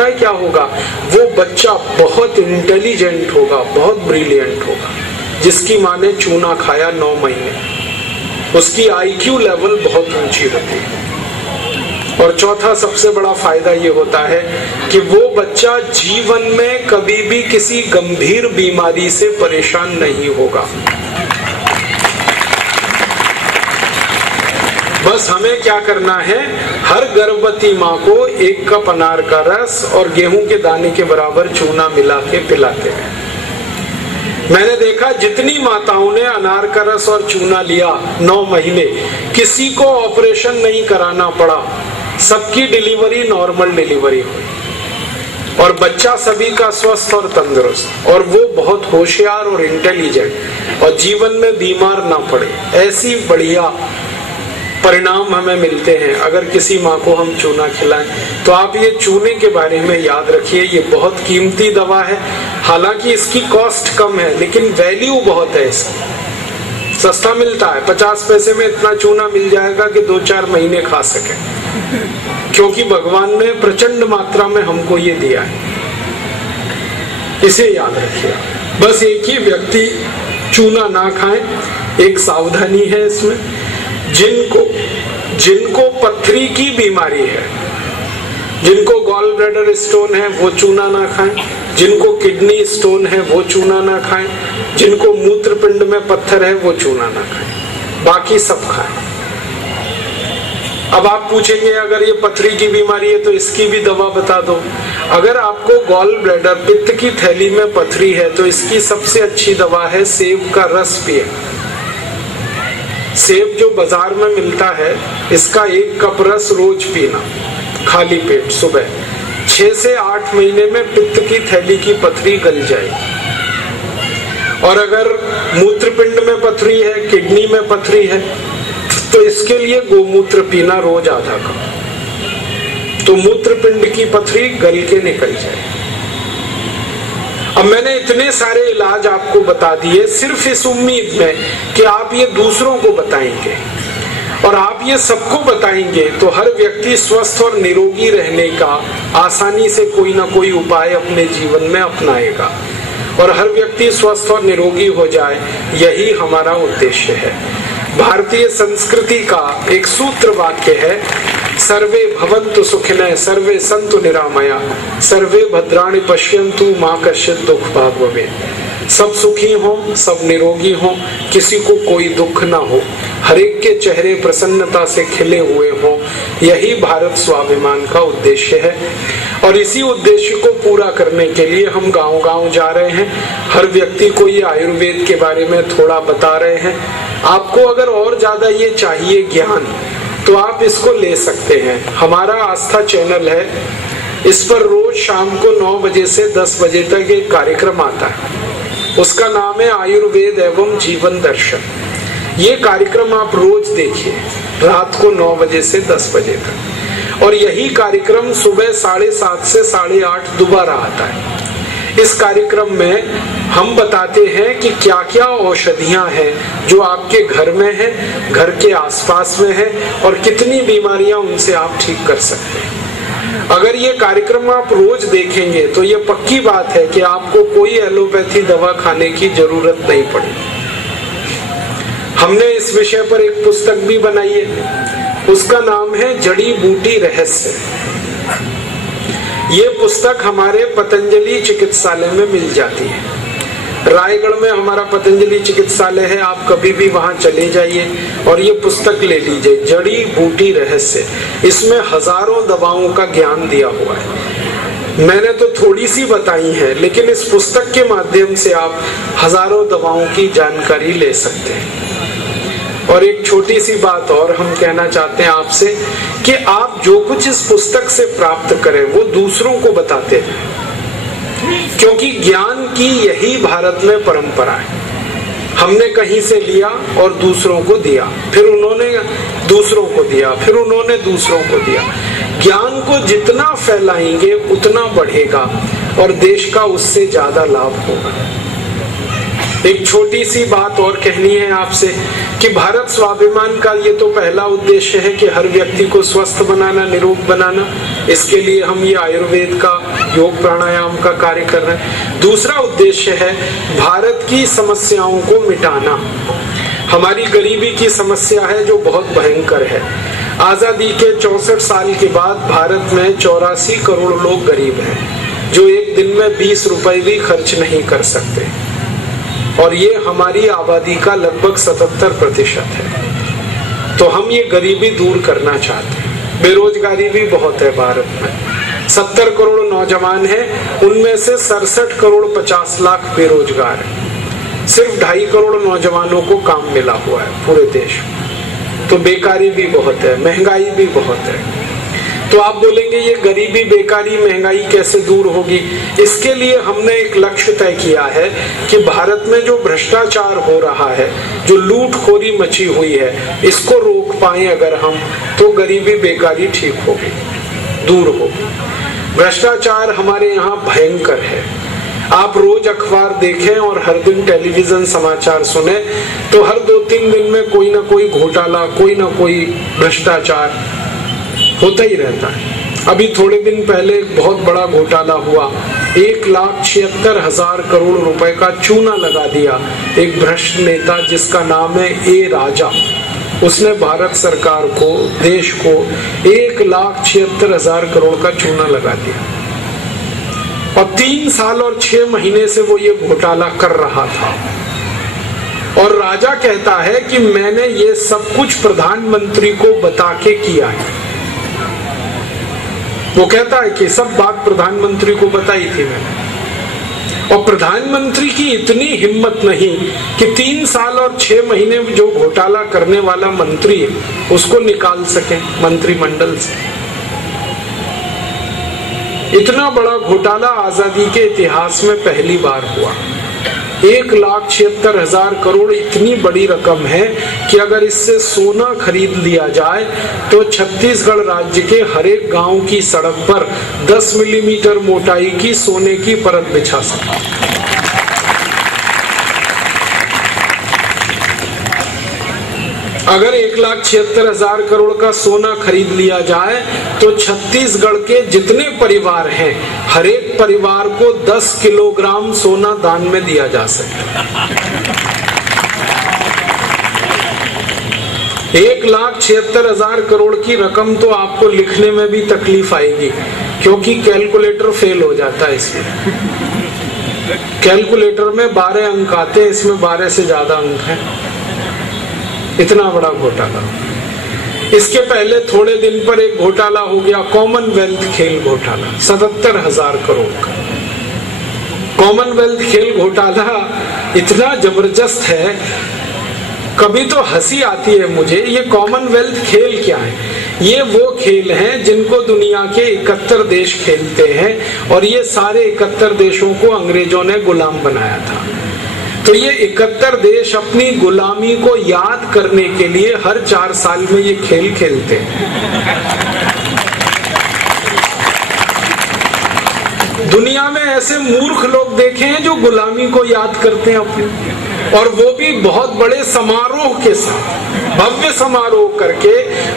पता है क्या होगा, वो बच्चा बहुत इंटेलिजेंट होगा, बहुत ब्रिलियंट होगा, जिसकी माँ ने चूना खाया 9 महीने, उसकी IQ लेवल बहुत ऊंची होती है। और चौथा सबसे बड़ा फायदा ये होता है कि वो बच्चा जीवन में कभी भी किसी गंभीर बीमारी से परेशान नहीं होगा। बस हमें क्या करना है, हर गर्भवती माँ को 1 कप अनार का रस और गेहूं के दाने के बराबर चूना मिला के पिलाते हैं। मैंने देखा जितनी माताओं ने अनार का रस और चूना लिया 9 महीने, किसी को ऑपरेशन नहीं कराना पड़ा, सबकी डिलीवरी नॉर्मल डिलीवरी हुई और बच्चा सभी का स्वस्थ और तंदुरुस्त, और वो बहुत होशियार और इंटेलिजेंट और जीवन में बीमार ना पड़े। ऐसी बढ़िया परिणाम हमें मिलते हैं अगर किसी माँ को हम चूना खिलाएं। तो आप ये चूने के बारे में याद रखिए, ये बहुत कीमती दवा है। हालांकि इसकी कॉस्ट कम है लेकिन वैल्यू बहुत है इसकी। सस्ता मिलता है, 50 पैसे में इतना चूना मिल जाएगा कि 2-4 महीने खा सके, क्योंकि भगवान ने प्रचंड मात्रा में हमको ये दिया है। इसे याद रखिए। बस एक ही व्यक्ति चूना ना खाएं, एक सावधानी है इसमें। जिनको पथरी की बीमारी है, जिनको गॉल ब्लैडर स्टोन है, वो चूना ना खाएं। जिनको किडनी स्टोन है वो चूना ना खाएं। जिनको मूत्रपिंड में पत्थर है वो चूना ना खाएं, बाकी सब खाएं। अब आप पूछेंगे अगर ये पथरी की बीमारी है तो इसकी भी दवा बता दो। अगर आपको गॉल ब्लैडर पित्त की थैली में पथरी है तो इसकी सबसे अच्छी दवा है सेब का रस पिए। सेब जो बाजार में मिलता है, इसका 1 कप रस रोज पीना खाली पेट सुबह। 6 से 8 महीने में पित्त की थैली की पथरी गल जाएगी। और अगर मूत्रपिंड में पथरी है, किडनी में पथरी है, तो इसके लिए गोमूत्र पीना रोज आधा कप, तो मूत्रपिंड की पथरी गल के निकल जाएगी। अब मैंने इतने सारे इलाज आपको बता दिए सिर्फ इस उम्मीद में कि आप ये दूसरों को बताएंगे, और आप ये सबको बताएंगे तो हर व्यक्ति स्वस्थ और निरोगी रहने का आसानी से कोई ना कोई उपाय अपने जीवन में अपनाएगा, और हर व्यक्ति स्वस्थ और निरोगी हो जाए, यही हमारा उद्देश्य है। भारतीय संस्कृति का एक सूत्र वाक्य है, सर्वे भवन्तु सुखिनः सर्वे सन्तु निरामया सर्वे भद्राणि पश्यन्तु मा कश्चित् दुःख भाग् भवेत्। सब सुखी हो, सब निरोगी हो, किसी को कोई दुख ना हो, हरेक के चेहरे प्रसन्नता से खिले हुए हो, यही भारत स्वाभिमान का उद्देश्य है। और इसी उद्देश्य को पूरा करने के लिए हम गांव-गांव जा रहे हैं, हर व्यक्ति को ये आयुर्वेद के बारे में थोड़ा बता रहे हैं। आपको अगर और ज्यादा ये चाहिए ज्ञान तो आप इसको ले सकते हैं। हमारा आस्था चैनल है, इस पर रोज शाम को 9 बजे से 10 बजे तक एक कार्यक्रम आता है, उसका नाम है आयुर्वेद एवं जीवन दर्शन। ये कार्यक्रम आप रोज देखिए रात को 9 बजे से 10 बजे तक, और यही कार्यक्रम सुबह 7:30 से 8:30 दोबारा आता है। इस कार्यक्रम में हम बताते हैं कि क्या क्या औषधियां हैं जो आपके घर में हैं, घर के आसपास में हैं, और कितनी बीमारियां उनसे आप ठीक कर सकते हैं। अगर ये कार्यक्रम आप रोज देखेंगे तो ये पक्की बात है कि आपको कोई एलोपैथी दवा खाने की जरूरत नहीं पड़ेगी। हमने इस विषय पर एक पुस्तक भी बनाई है, उसका नाम है जड़ी बूटी रहस्य। ये पुस्तक हमारे पतंजलि चिकित्सालय में मिल जाती है। रायगढ़ में हमारा पतंजलि चिकित्सालय है, आप कभी भी वहां चले जाइए और ये पुस्तक ले लीजिए, जड़ी बूटी रहस्य। इसमें हजारों दवाओं का ज्ञान दिया हुआ है। मैंने तो थोड़ी सी बताई है, लेकिन इस पुस्तक के माध्यम से आप हजारों दवाओं की जानकारी ले सकते हैं। और एक छोटी सी बात और हम कहना चाहते हैं आपसे कि आप जो कुछ इस पुस्तक से प्राप्त करें वो दूसरों को बताते हैं, क्योंकि ज्ञान की यही भारत में परंपरा है। हमने कहीं से लिया और दूसरों को दिया, फिर उन्होंने दूसरों को दिया, फिर उन्होंने दूसरों को दिया। ज्ञान को जितना फैलाएंगे उतना बढ़ेगा और देश का उससे ज्यादा लाभ होगा। एक छोटी सी बात और कहनी है आपसे कि भारत स्वाभिमान का ये तो पहला उद्देश्य है कि हर व्यक्ति को स्वस्थ बनाना, निरोग बनाना। इसके लिए हम ये आयुर्वेद का, योग प्राणायाम का कार्य कर रहे हैं। दूसरा उद्देश्य है भारत की समस्याओं को मिटाना। हमारी गरीबी की समस्या है जो बहुत भयंकर है। आजादी के 64 साल के बाद भारत में 84 करोड़ लोग गरीब हैं, जो एक दिन में 20 रुपए भी खर्च नहीं कर सकते, और ये हमारी आबादी का लगभग 77% है। तो हम ये गरीबी दूर करना चाहते हैं। बेरोजगारी भी बहुत है भारत में। 70 करोड़ नौजवान हैं, उनमें से 67 करोड़ 50 लाख बेरोजगार हैं। सिर्फ 2.5 करोड़ नौजवानों को काम मिला हुआ है पूरे देश में। तो बेकारी भी बहुत है, महंगाई भी बहुत है। तो आप बोलेंगे ये गरीबी, बेकारी, महंगाई कैसे दूर होगी? इसके लिए हमने एक लक्ष्य तय किया है कि भारत में जो भ्रष्टाचार हो रहा है, जो लूटखोरी मची हुई है, इसको रोक पाए अगर हम, तो गरीबी, बेकारी ठीक होगी, दूर होगी। भ्रष्टाचार हमारे यहाँ भयंकर है। आप रोज अखबार देखें और हर दिन टेलीविजन समाचार सुने तो हर 2-3 दिन में कोई ना कोई घोटाला, कोई ना कोई भ्रष्टाचार होता ही रहता है। अभी थोड़े दिन पहले एक बहुत बड़ा घोटाला हुआ। 1,76,000 करोड़ रुपए का चूना लगा दिया एक भ्रष्ट नेता जिसका नाम है ए राजा। उसने भारत सरकार को, देश को 1,76,000 करोड़ का चूना लगा दिया, और 3 साल और 6 महीने से वो ये घोटाला कर रहा था। और राजा कहता है कि मैंने ये सब कुछ प्रधानमंत्री को बता के किया है। वो कहता है कि सब बात प्रधानमंत्री को बताई थी मैंने। और प्रधानमंत्री की इतनी हिम्मत नहीं कि 3 साल और 6 महीने में जो घोटाला करने वाला मंत्री है उसको निकाल सके मंत्रिमंडल से। इतना बड़ा घोटाला आजादी के इतिहास में पहली बार हुआ। 1,76,000 करोड़ इतनी बड़ी रकम है कि अगर इससे सोना खरीद लिया जाए तो छत्तीसगढ़ राज्य के हर एक गांव की सड़क पर 10 मिलीमीटर मोटाई की सोने की परत बिछा सकता। अगर 1,76,000 करोड़ का सोना खरीद लिया जाए तो छत्तीसगढ़ के जितने परिवार हैं, हर एक परिवार को 10 किलोग्राम सोना दान में दिया जा सकता है। 1,76,000 करोड़ की रकम तो आपको लिखने में भी तकलीफ आएगी, क्योंकि कैलकुलेटर फेल हो जाता है। इसमें कैलकुलेटर में 12 अंक आते हैं, इसमें 12 से ज्यादा अंक हैं। इतना बड़ा घोटाला। इसके पहले थोड़े दिन पर एक घोटाला हो गया, कॉमनवेल्थ खेल घोटाला, 77,000 करोड़ का। कॉमनवेल्थ खेल घोटाला इतना जबरदस्त है, कभी तो हंसी आती है मुझे। ये कॉमनवेल्थ खेल क्या है? ये वो खेल हैं जिनको दुनिया के 71 देश खेलते हैं, और ये सारे 71 देशों को अंग्रेजों ने गुलाम बनाया था। तो ये 71 देश अपनी गुलामी को याद करने के लिए हर 4 साल में ये खेल खेलते हैं। दुनिया में ऐसे मूर्ख लोग देखे हैं जो गुलामी को याद करते हैं अपनी, और वो भी बहुत बड़े समारोह के साथ, भव्य समारोह करके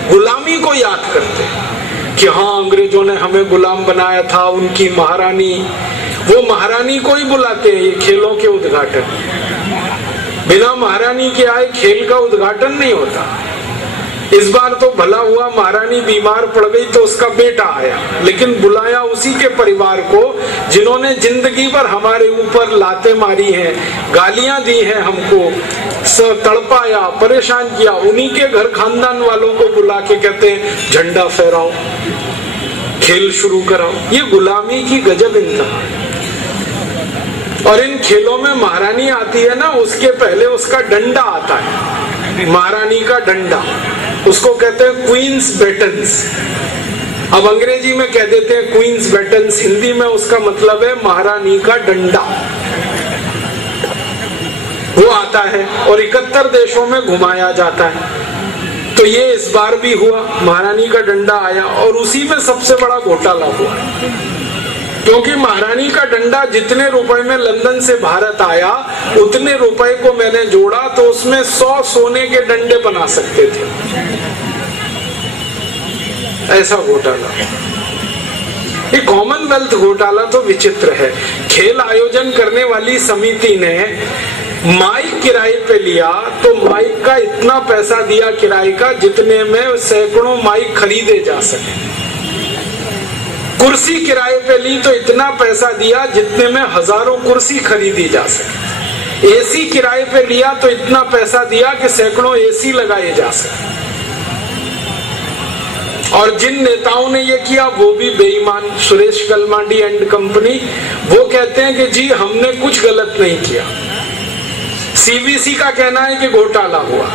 गुलामी को याद करते हैं कि हाँ, अंग्रेजों ने हमें गुलाम बनाया था। उनकी महारानी, वो महारानी को ही बुलाते हैं ये खेलों के उद्घाटन। बिना महारानी के आए खेल का उद्घाटन नहीं होता। इस बार तो भला हुआ महारानी बीमार पड़ गई तो उसका बेटा आया, लेकिन बुलाया उसी के परिवार को जिन्होंने जिंदगी भर हमारे ऊपर लातें मारी हैं, गालियां दी हैं, हमको तड़पाया, परेशान किया। उन्हीं के घर खानदान वालों को बुला के कहते हैं झंडा फहराओ, खेल शुरू कराओ। ये गुलामी की गजब इंतहा है। और इन खेलों में महारानी आती है ना, उसके पहले उसका डंडा आता है, महारानी का डंडा, उसको कहते हैं क्वींस बैटन्स। अब अंग्रेजी में कह देते हैं क्वींस बैटन्स, हिंदी में उसका मतलब है महारानी का डंडा। वो आता है और 71 देशों में घुमाया जाता है। तो ये इस बार भी हुआ, महारानी का डंडा आया, और उसी में सबसे बड़ा घोटाला हुआ। तो क्योंकि महारानी का डंडा जितने रुपए में लंदन से भारत आया उतने रुपए को मैंने जोड़ा तो उसमें 100 सोने के डंडे बना सकते थे। ऐसा घोटाला। ये कॉमनवेल्थ घोटाला तो विचित्र है। खेल आयोजन करने वाली समिति ने माइक किराए पे लिया तो माइक का इतना पैसा दिया किराए का जितने में सैकड़ों माइक खरीदे जा सके। कुर्सी किराए पे ली तो इतना पैसा दिया जितने में हजारों कुर्सी खरीदी जा सके। एसी किराए पे लिया तो इतना पैसा दिया कि सैकड़ों एसी लगाए जा सके। और जिन नेताओं ने ये किया वो भी बेईमान। सुरेश कलमाडी एंड कंपनी, वो कहते हैं कि जी हमने कुछ गलत नहीं किया। सीबीसी का कहना है कि घोटाला हुआ,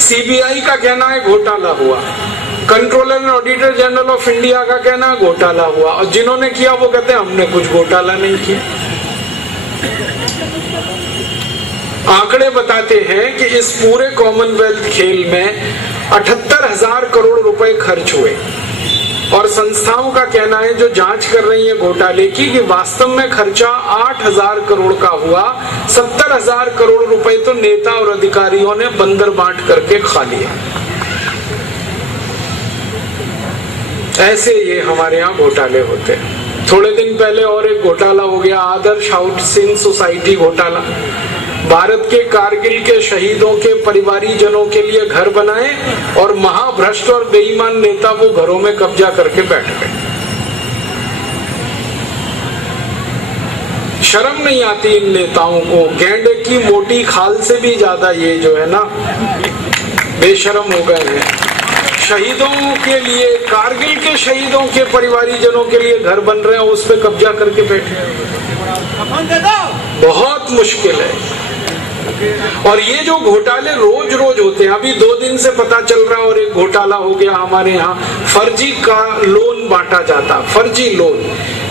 सीबीआई का कहना है घोटाला हुआ, controller and auditor general of India का कहना है घोटाला हुआ, और जिन्होंने किया वो कहते हैं हमने कुछ घोटाला नहीं किया। आंकड़े बताते हैं कि इस पूरे कॉमनवेल्थ खेल में 78,000 करोड़ रुपए खर्च हुए, और संस्थाओं का कहना है जो जांच कर रही है घोटाले की कि वास्तव में खर्चा 8,000 करोड़ का हुआ। 70,000 करोड़ रुपए तो नेता और अधिकारियों ने बंदर बांट करके खा लिया। ऐसे ये हमारे यहाँ घोटाले होते हैं। थोड़े दिन पहले और एक घोटाला हो गया, आदर्श हाउसिंग सोसाइटी घोटाला। भारत के कारगिल के शहीदों के परिवारी जनों के लिए घर बनाए और महाभ्रष्ट और बेईमान नेता वो घरों में कब्जा करके बैठ गए। शर्म नहीं आती इन नेताओं को। गैंडे की मोटी खाल से भी ज्यादा ये जो है ना बेशरम हो गए हैं। शहीदों के लिए, कारगिल के शहीदों के परिवारी जनों के लिए घर बन रहे हैं, उस पर कब्जा करके बैठे। बहुत मुश्किल है। और ये जो घोटाले रोज रोज होते हैं, अभी 2 दिन से पता चल रहा है और एक घोटाला हो गया हमारे यहाँ। फर्जी का लोन बांटा जाता, फर्जी लोन,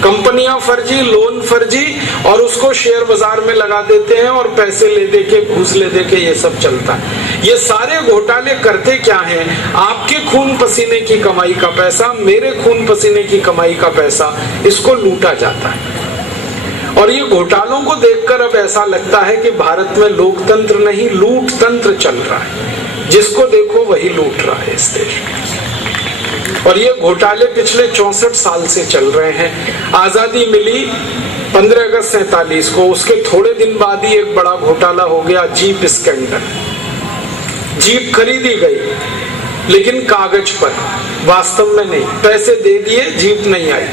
कंपनियां फर्जी, लोन फर्जी, और उसको शेयर बाजार में लगा देते हैं और पैसे ले दे के, घूस ले दे के ये सब चलता है। ये सारे घोटाले करते क्या हैं? आपके खून पसीने की कमाई का पैसा, मेरे खून पसीने की कमाई का पैसा, इसको लूटा जाता है। और ये घोटालों को देखकर अब ऐसा लगता है कि भारत में लोकतंत्र नहीं, लूट तंत्र चल रहा है। जिसको देखो वही लूट रहा है इस देश में। और ये घोटाले पिछले 64 साल से चल रहे हैं। आजादी मिली 15 अगस्त 47 को, उसके थोड़े दिन बाद ही एक बड़ा घोटाला हो गया, जीप स्कैंडल। जीप खरीदी गई लेकिन कागज पर, वास्तव में नहीं। पैसे दे दिए, जीप नहीं आई,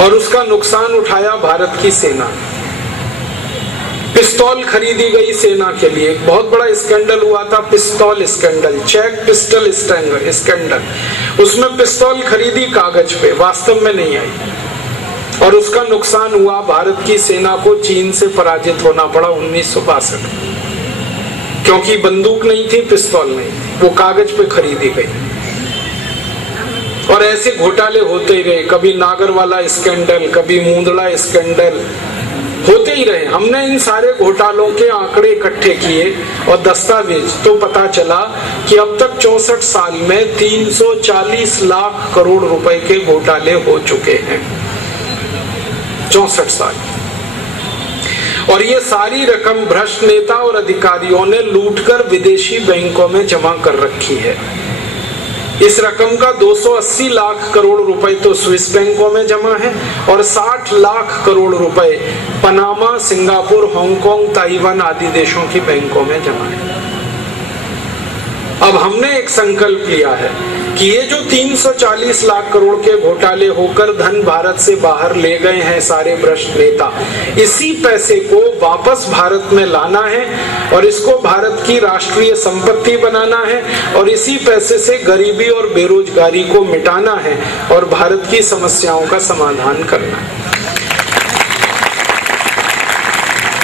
और उसका नुकसान उठाया भारत की सेना। पिस्तौल खरीदी गई सेना के लिए, एक बहुत बड़ा स्कैंडल हुआ था, पिस्तौल स्कैंडल, चेक पिस्टल स्कैंडल। उसमें पिस्तौल खरीदी कागज पे, वास्तव में नहीं आई, और उसका नुकसान हुआ। भारत की सेना को चीन से पराजित होना पड़ा 1962, क्योंकि बंदूक नहीं थी, पिस्तौल नहीं थी, वो कागज पे खरीदी गई। और ऐसे घोटाले होते ही रहे, कभी नागरवाला स्कैंडल, कभी मुंदड़ा स्कैंडल, होते ही रहे। हमने इन सारे घोटालों के आंकड़े इकट्ठे किए और दस्तावेज, तो पता चला कि अब तक 64 साल में 340 लाख करोड़ रुपए के घोटाले हो चुके हैं। 64 साल। और ये सारी रकम भ्रष्ट नेता और अधिकारियों ने लूटकर विदेशी बैंकों में जमा कर रखी है। इस रकम का 280 लाख करोड़ रुपए तो स्विस बैंकों में जमा है और 60 लाख करोड़ रुपए पनामा, सिंगापुर, हांगकांग, ताइवान आदि देशों की बैंकों में जमा है। अब हमने एक संकल्प लिया है कि ये जो 340 लाख करोड़ के घोटाले होकर धन भारत से बाहर ले गए हैं सारे भ्रष्ट नेता, इसी पैसे को वापस भारत में लाना है और इसको भारत की राष्ट्रीय संपत्ति बनाना है और इसी पैसे से गरीबी और बेरोजगारी को मिटाना है और भारत की समस्याओं का समाधान करना है।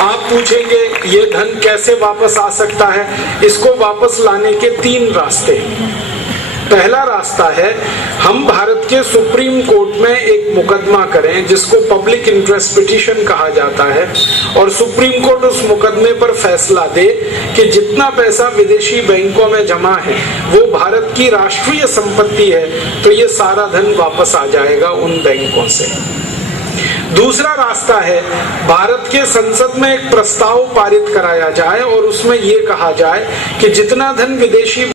आप पूछेंगे ये धन कैसे वापस आ सकता है? इसको वापस लाने के 3 रास्ते हैं। पहला रास्ता है, हम भारत के सुप्रीम कोर्ट में एक मुकदमा करें जिसको पब्लिक इंटरेस्ट पिटीशन कहा जाता है, और सुप्रीम कोर्ट उस मुकदमे पर फैसला दे कि जितना पैसा विदेशी बैंकों में जमा है वो भारत की राष्ट्रीय संपत्ति है, तो ये सारा धन वापस आ जाएगा उन बैंकों से। दूसरा रास्ता है भारत के संसद में एक प्रस्ताव पारित कराया जाए और उसमें ये कहा जाए कि जितना धन विदेशी